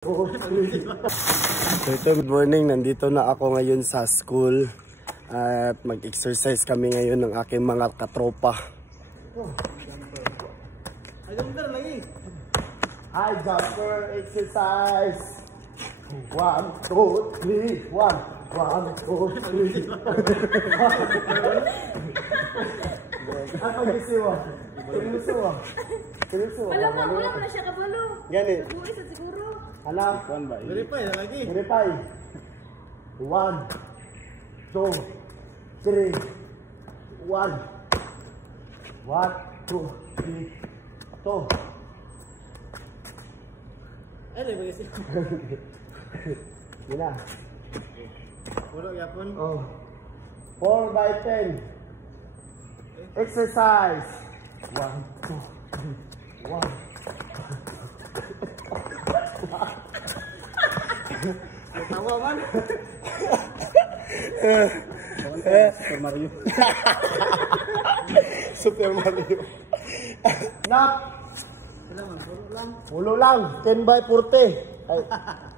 So ito, good morning. Nandito na ako ngayon sa school at mag-exercise kami ngayon ng aking mga katropa. Hi jumper exercise. 1, 2, 3, 1. 1, 2, 3. Ang pag-isiwa. Seryoso. Alam mo na siya kabalo. Gani. Buhay sa siguro. Alam. Verify na lagi. Verify. 1, 2, 3. 1, 2, 3. 2. Ay, lagi siya. Gina. Wala yapon. Oh. 4 by 10. Exercise. 1, 2, 3. 1. Tawa man. Super Mario. Super Mario. Nap. Lang. Ulo lang. 10 by 40. Ay,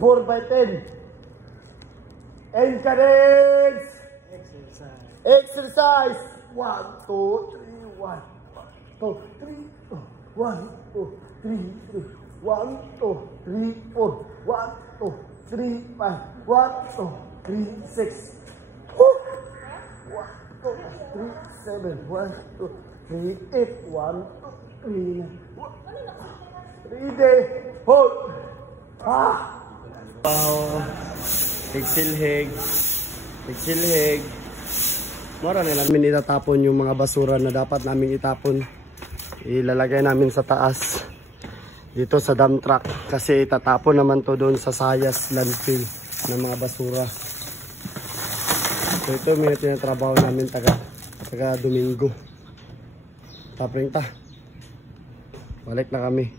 4 by 10. Encourage. Exercise. 1, 2, 3. 1, 2, 3. 1, 2, 3. 1, 2, 3, 4. 1, 2, 3, 5. 1, 2, 3, 6. 1, 2, 3, 7. 1, 2, 3, 8. 1, 2, 3. 3 day. Hold. Tigsilhig. Mara na namin itatapon yung mga basura na dapat namin itapon. Ilalagay namin sa taas. Dito sa dump truck. Kasi itatapon naman to doon sa Sayas landfill ng mga basura. So ito may tinatrabaho namin taga Domingo. Tapring ta. Balik na kami.